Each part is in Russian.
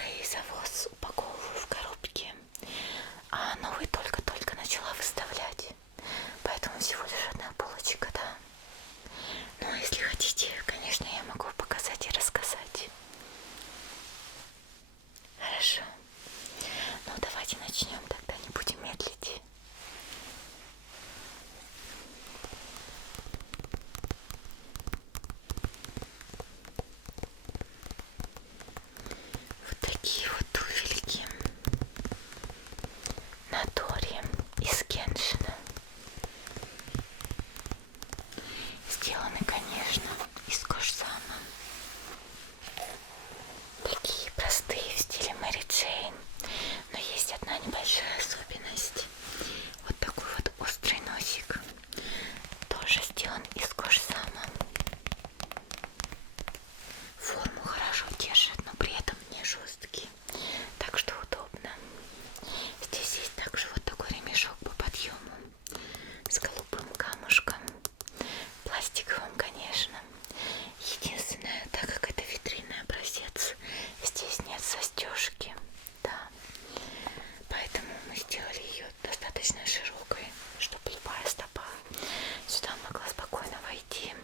старый завоз упаковываю в коробки, а новый только-только начала выставлять. Поэтому всего лишь одна полочка, да. Но если хотите, конечно, я могу показать и рассказать. Хорошо. Ну давайте начнем, тогда не будем медлить. Вот такие вот туфельки на Торе из Кеншина. Сделаны, конечно, из кожзама. Такие простые в стиле Мэри Джейн. Но есть одна небольшая особенность. Вот такой вот острый носик. Тоже сделан из кожзама. Форму хорошо держит, но при этом не жесткий. Так что удобно. Здесь есть также вот такой ремешок по подъему с голубым камушком. Пластиковым, конечно. Единственное, так как это витринный образец, здесь нет застежки. Да. Поэтому мы сделали ее достаточно широкой, чтобы любая стопа сюда могла спокойно войти.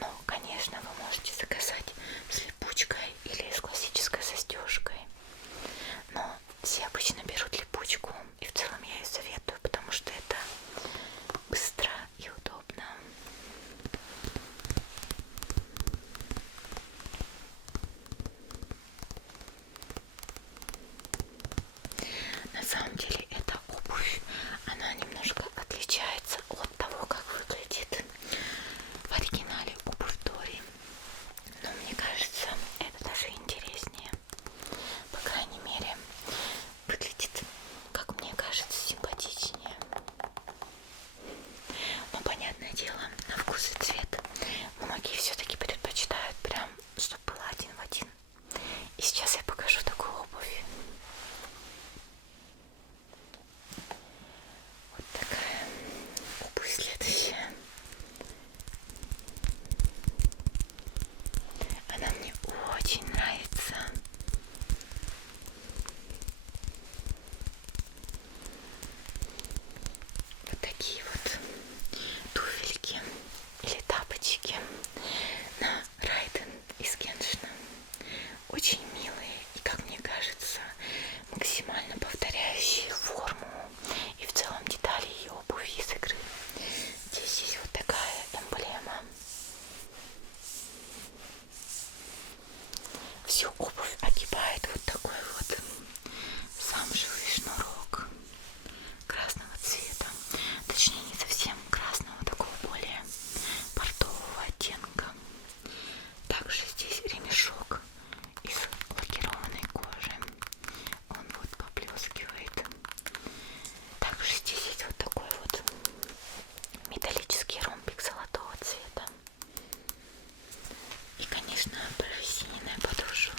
Но, конечно, вы можете заказать с липучкой или с классической застежкой. Но все обычно берут липучку, и в целом я ее советую, потому что это быстро и удобно. На самом деле эта обувь, она немножко отличается от того, как выглядит в оригинале обувь Тори. Но мне кажется, это даже интереснее. По крайней мере, выглядит, как мне кажется, симпатичнее. Но, понятное дело, на вкус и цвет многие все-таки предпочитают прям, чтобы было один в один. И сейчас я покажу такую обувь. Вот такая обувь следующая. Она мне очень нравится. Вот такие вот туфельки или тапочки на Райден из Кеншина. Очень милые и, как мне кажется, максимально повторяющие форму и в целом детали ее обуви из игры. Здесь есть вот такая эмблема. Всю обувь огибает вот такой вот замшевый шнурок красного цвета. Точнее, не совсем красного, такого более бордового оттенка. Также здесь ремешок из лакированной кожи. Он вот поблескивает. Также здесь есть вот такой вот металлический ромбик золотого цвета. И, конечно, прорезиненная подошва.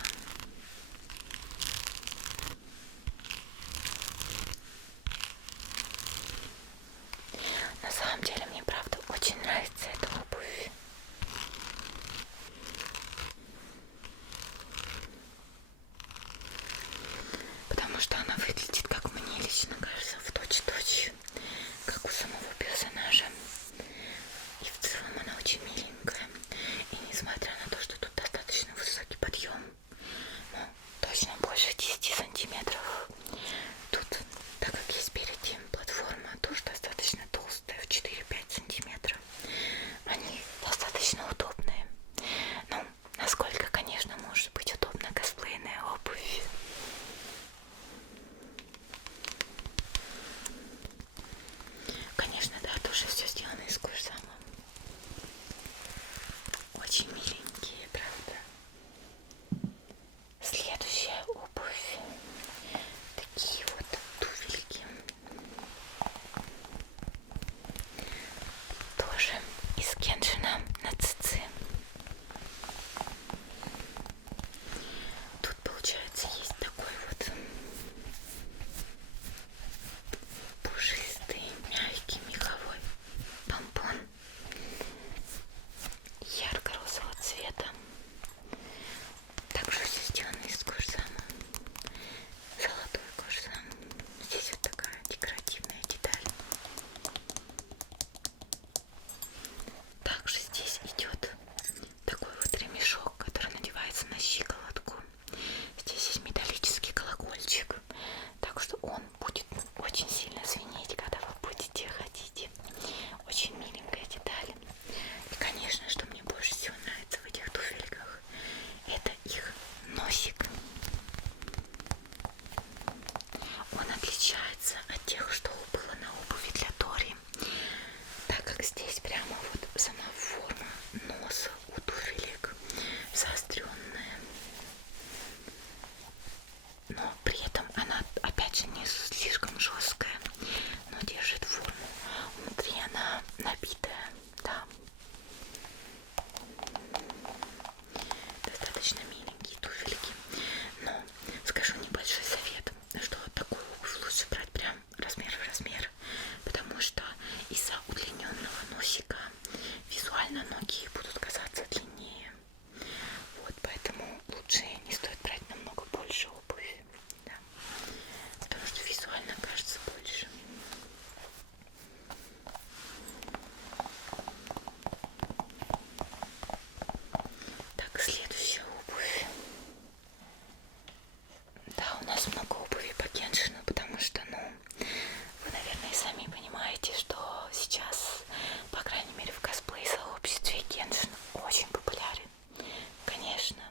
На самом деле мне правда очень нравится эта обувь. Потому что она выглядит, как мне лично кажется, в точь-в-точь, как у самого персонажа. И в целом она очень миленькая. И несмотря на то, что тут достаточно высокий подъем, ну, точно больше 10 сантиметров, тут, так как есть спереди платформа, тоже достаточно толстая, в 4-5 сантиметров, они достаточно удобные. Ну, насколько, конечно, может быть удобна косплейная обувь. Конечно, да, тоже все сделано из кожзама. Очень миленькие, правда. Следующая обувь. Такие вот туфельки. Тоже из Кеншина на цици. Тут, получается, есть такой вот пушистый, мягкий меховой помпон ярко-розового цвета. Также все сделано из кожзама. очень не слишком жесткая, но держит форму. Внутри она набитая, да. Достаточно миленькие туфельки. Но скажу небольшой совет, что такую обувь лучше брать прям размер в размер, потому что из-за удлиненного носика визуально ноги будут казаться длиннее. Вот поэтому лучше не стоит брать намного больше обуви, да, потому что визуально кажется больше. Так, следующая обувь. Да, у нас много обуви по Геншину, потому что, ну, вы, наверное, сами понимаете, что сейчас, по крайней мере, в косплей-сообществе Геншин очень популярен. Конечно.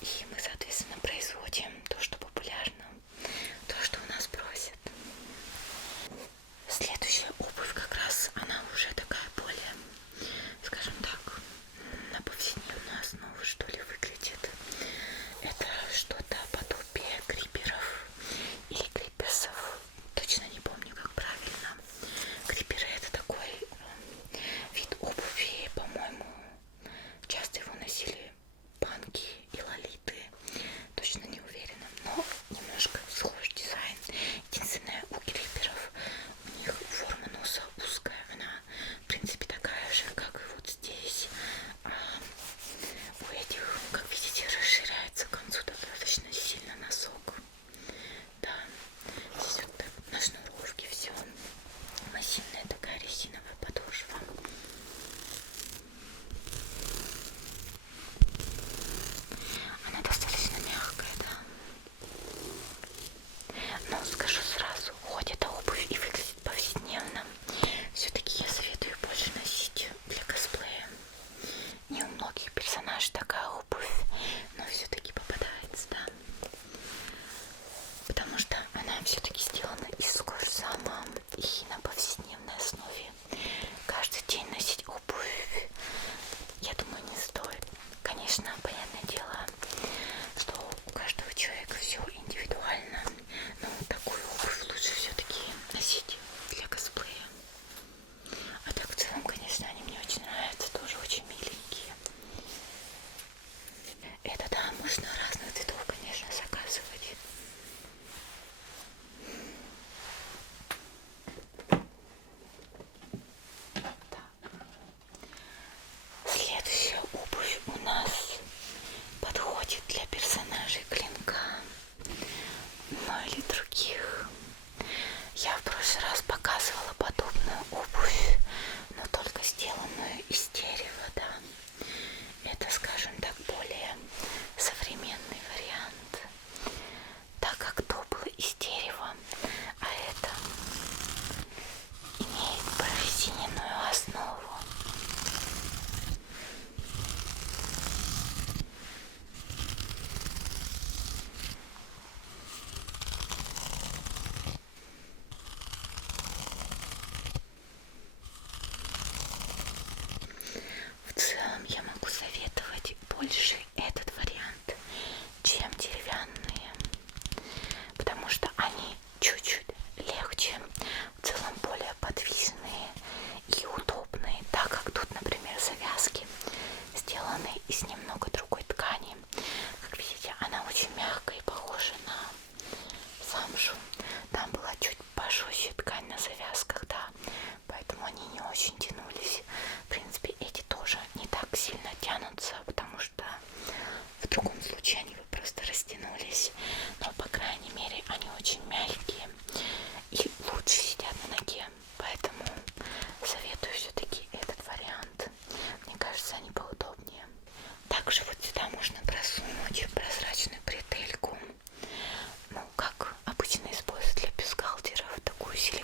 И мы, соответственно, производим то, что популярно, то, что у нас просят. Следующая обувь как раз, она уже такая более, скажем так, на повседневную основу, что ли, выглядит. Это что-то подобие грипперов или грипперсов. Точно не помню, как правильно. Грипперы — это такой вид обуви, по-моему, часто его носили панки и лолиты. Точно не уверена, но немножко схож дизайн. Единственное, у грипперов у них форма носа узкая. Она, в принципе, такая же, как и вот здесь. У этих, как видите, расширяется к концу достаточно сильно носок. Да, здесь вот так на шнуровке все. Массивная такая резиновая подошва. Она достаточно мягкая, да. Но скажу сразу, хоть эта обувь и выглядит повседневно, все-таки я советую больше носить для косплея. Не у многих персонажей такая обувь, но все-таки попадается, да. Потому что она все-таки сделана из кожзама и на повседневной основе. Каждый день носить обувь, я думаю, не стоит. Конечно, понятное дело, что у каждого человека все индивидуально, но такую обувь лучше все-таки носить для косплея. А так в целом, конечно, они мне очень нравятся, тоже очень миленькие. Это да, можно разных цветов, конечно, заказывать. Следующая обувь у нас подходит для персонажей Клинка, ну или других. Я в прошлый раз показывала подобную обувь, но только сделанную из дерева, да. Это, скажем так, более современный вариант, так как то было из дерева, а это имеет прорезиненную основу. В целом я могу советовать больше этот вариант, чем деревянные, потому что они чуть-чуть легче, в целом более подвижные и удобные, так как тут, например, завязки сделаны из немного другой ткани. Как видите, она очень мягкая и похожа на замшу. Там была чуть пожестче ткань на завязках, да, поэтому они не очень тянулись. В принципе, эти тоже не так сильно тянутся, потому что в другом случае они бы просто растянулись. Но, по крайней мере, они очень мягкие и лучше сидят на ноге. Поэтому советую все-таки этот вариант. Мне кажется, они поудобнее. Также вот сюда можно просунуть прозрачную бретельку. Ну, как обычно используют для бюстгальтеров, такую силиконовую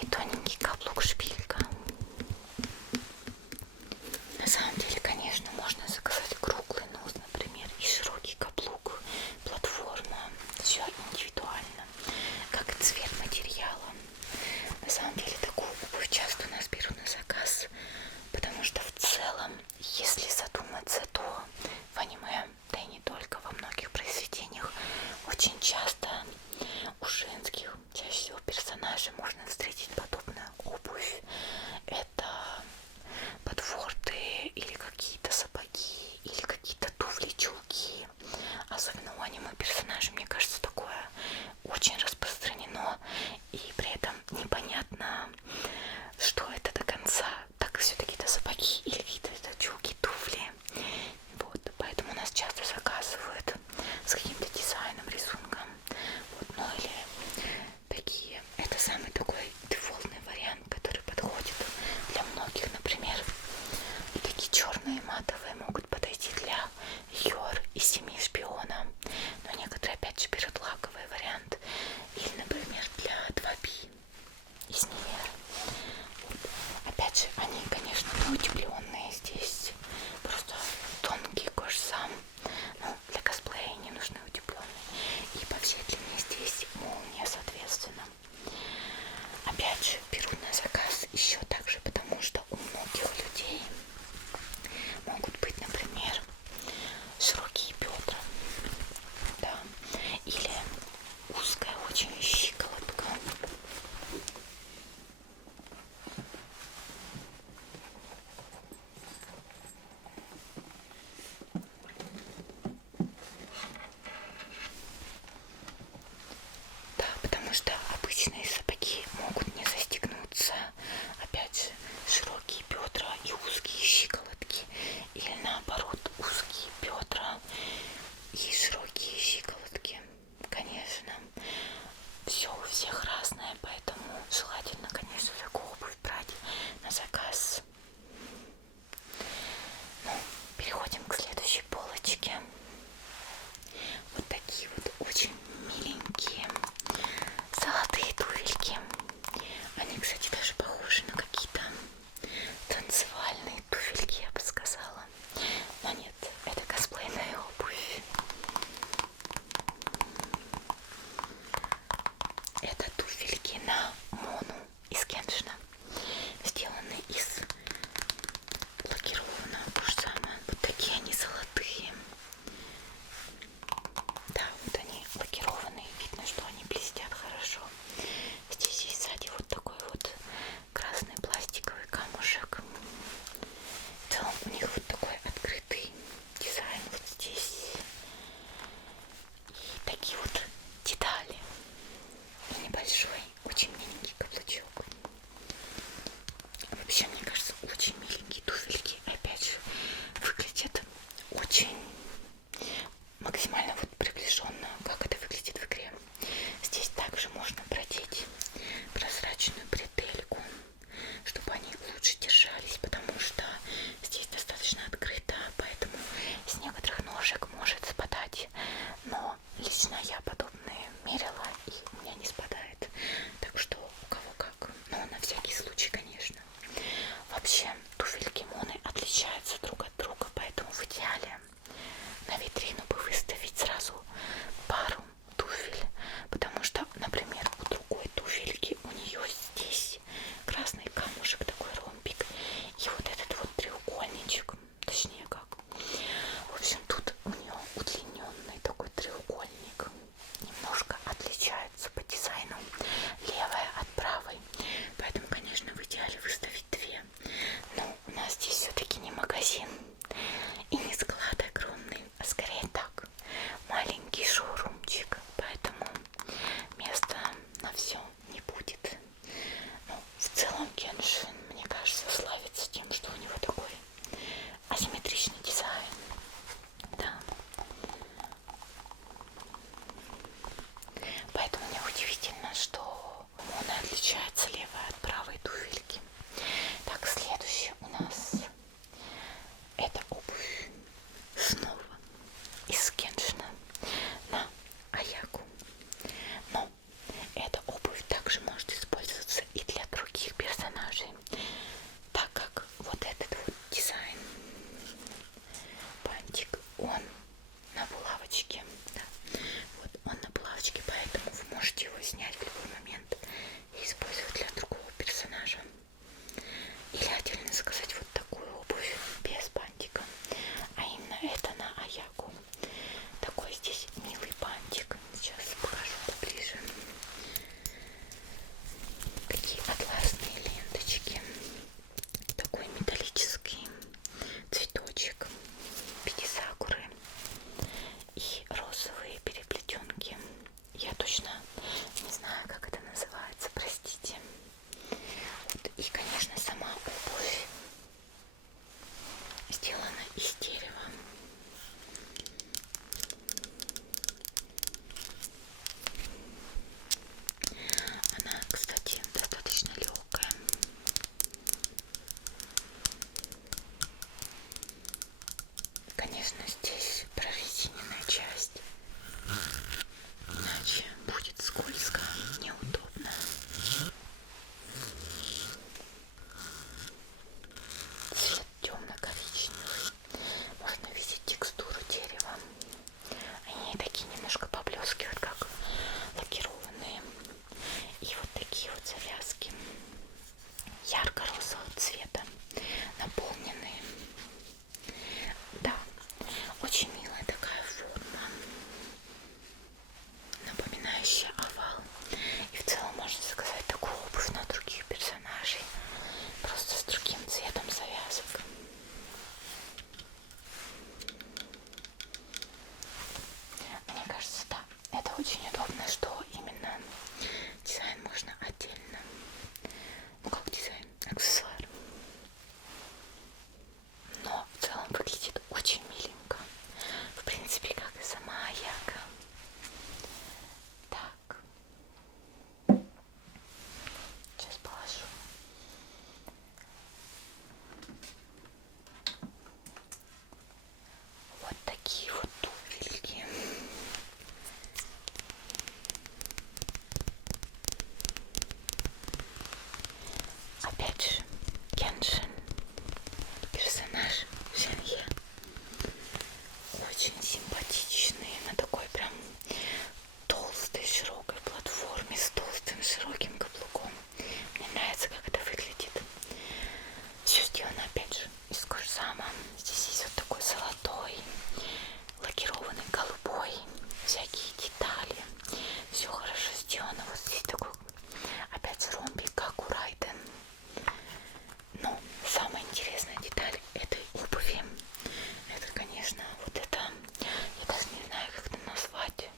И тоненький каблук шпилька. На самом деле, конечно, можно заказать круглый нос, например, и широкий каблук, платформа. Все индивидуально, как и цвет материала. На самом деле, такую обувь часто у нас берут на заказ, потому что в целом, если задуматься, то в аниме, да и не только, во многих произведениях очень часто у женских, чаще всего персонажей, можно встретить подобную обувь. Это подворты или какие-то сапоги, или какие-то туфли, чулки. Особенно у аниме персонажей, мне кажется, такое очень распространено. И при этом непонятно, опять же, Кеншин, персонаж в Женье. Очень симпатичный, на такой прям толстой, широкой платформе с толстым, широким каблуком. Мне нравится, как это выглядит. Все сделано, опять же, из кожзама. Здесь есть вот такой золотой, лакированный голубой, всякие детали. Все хорошо сделано. Вот здесь такой, опять же, ромбик, как у Райден. Но самая интересная деталь этой обуви, это, конечно, вот это, я даже не знаю, как это назвать,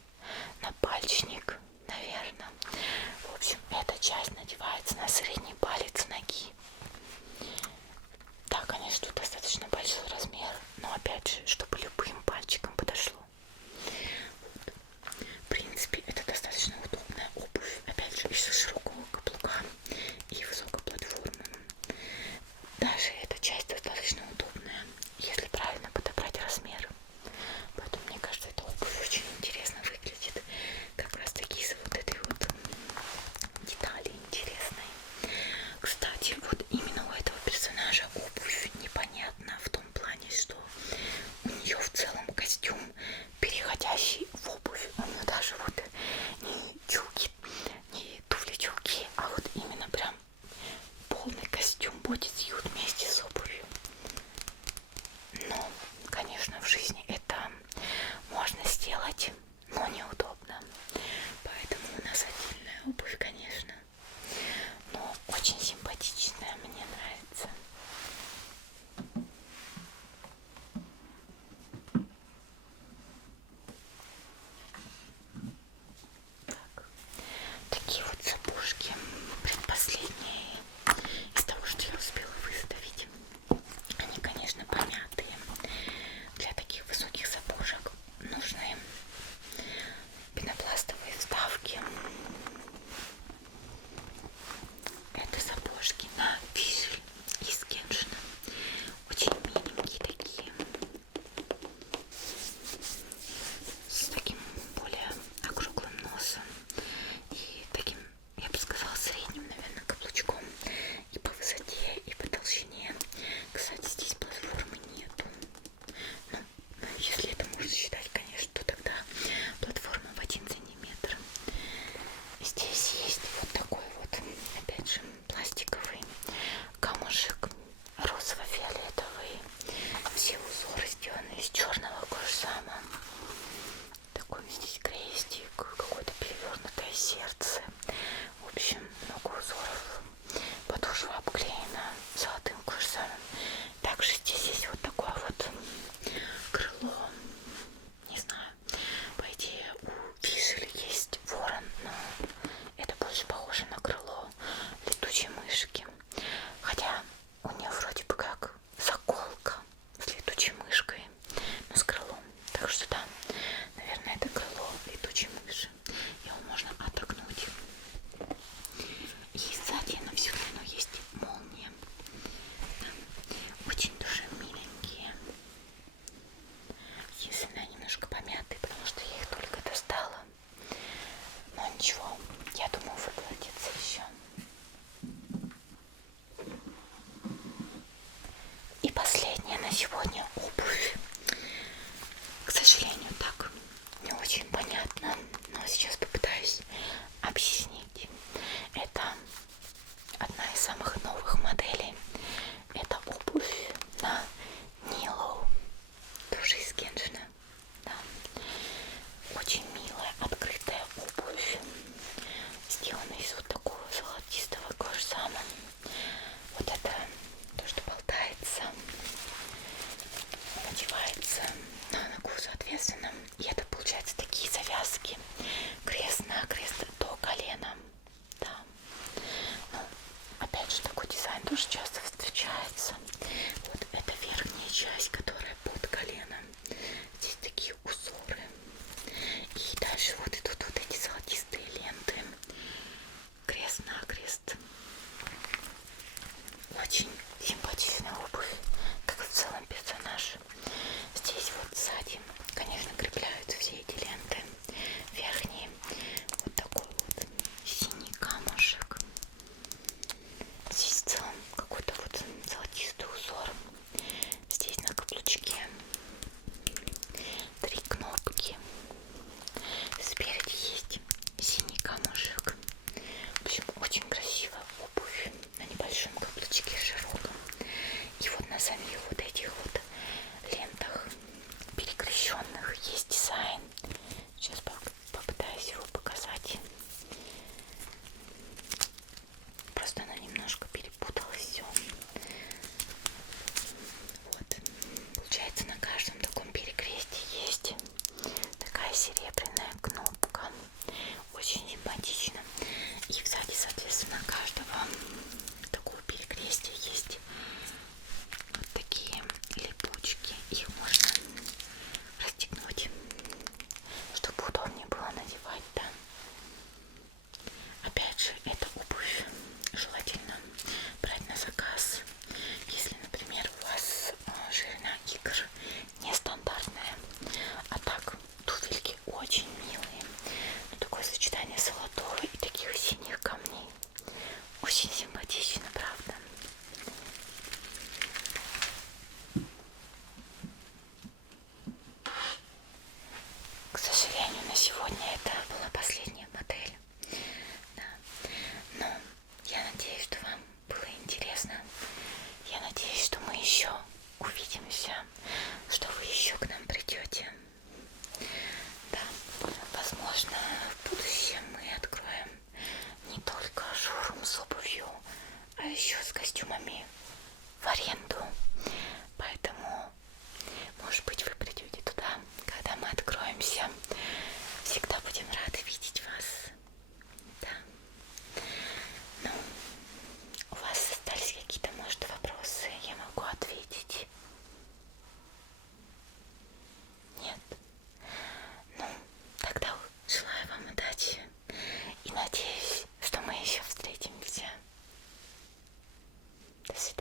напальчник, наверное. В общем, эта часть надевается на средний палец ноги. Да, конечно, тут достаточно большой размер, но опять же, чтобы любым пальчиком подошло. Вот. В принципе, это достаточно удобная обувь, опять же, из-за широкого каблука и высокой платформы. Даже эта часть достаточно удобная, если правильно подобрать размер. Поэтому, мне кажется, эта обувь очень интересно выглядит. Как раз таки из-за вот этой вот детали интересной. Кстати, вот именно у этого персонажа обувь непонятна в том плане, что у нее в целом костюм, переходящий в обувь. У нее даже вот не чулки, не туфли-чулки, а вот именно прям полный костюм бодисьют вместе с обувью. Но, конечно, в жизни это можно сделать, но неудобно. Поэтому у нас отдельная обувь, конечно. Но очень симпатичная, мне нравится. Так. Такие вот сапожки, предпоследние из того, что я успела выставить. Они, конечно, помятые. Для таких высоких сапожек нужны пенопластовые вставки. Это сапожки на Фишель из Кеншина. Очень миленькие такие. С таким более округлым носом и таким, я бы сказала, средним, наверное, каблучком и по высоте, и по толщине. Кстати, здесь платформы нету. Ну, если это можно считать, конечно, то тогда платформа в 1 сантиметр. Здесь есть вот такой вот, опять же, пластиковый камушек розово-фиолетовый. Все узоры сделаны из черного кожзама. Такой здесь крестик, какое-то перевернутое сердце. В общем, много узоров. Подошва обклеена золотым кожзамом. Также здесь есть вот такое вот крыло. Не знаю, по идее у Фишеля есть ворон, но это больше похоже на крыло летучей мышки. Хотя у нее вроде бы как заколка с летучей мышкой, но с крылом. Так что да, наверное, это крыло летучей мыши. Его можно отогнуть. И сзади на всю длину есть молния. Очень тоже миленькие. Единственное, немножко помятые, потому что я их только достала. Но ничего, я думаю, выкладется еще. И последняя на сегодня обувь. К сожалению, так не очень понятно, но сейчас попытаюсь объяснить. Это одна из самых новых моделей. Это обувь на Нилоу, тоже из Кеншина. Да. Очень милая открытая обувь, сделана из вот такого золотистого кожзама. Вот это то, что болтается, надевается на ногу, соответственно. И это получается такие завязки крест-накрест до колена. Да. Ну, опять же, такой дизайн тоже часто встречается. Вот это верхняя часть, которая под коленом. Здесь такие узоры. И дальше вот идут вот эти золотистые ленты. Крест-накрест. Очень симпатичная обувь, как в целом персонаж. Здесь вот сзади, конечно, крепляются все эти ленты. Верхние вот такой вот синий камушек. Здесь в целом еще с костюмами в аренду. Поэтому, может быть, вы придете туда, когда мы откроемся. Всегда будем рады видеть вас. Да. Ну, у вас остались какие-то, может, вопросы? Я могу ответить. Нет? Ну, тогда желаю вам удачи и надеюсь, что мы еще встретимся. До свидания.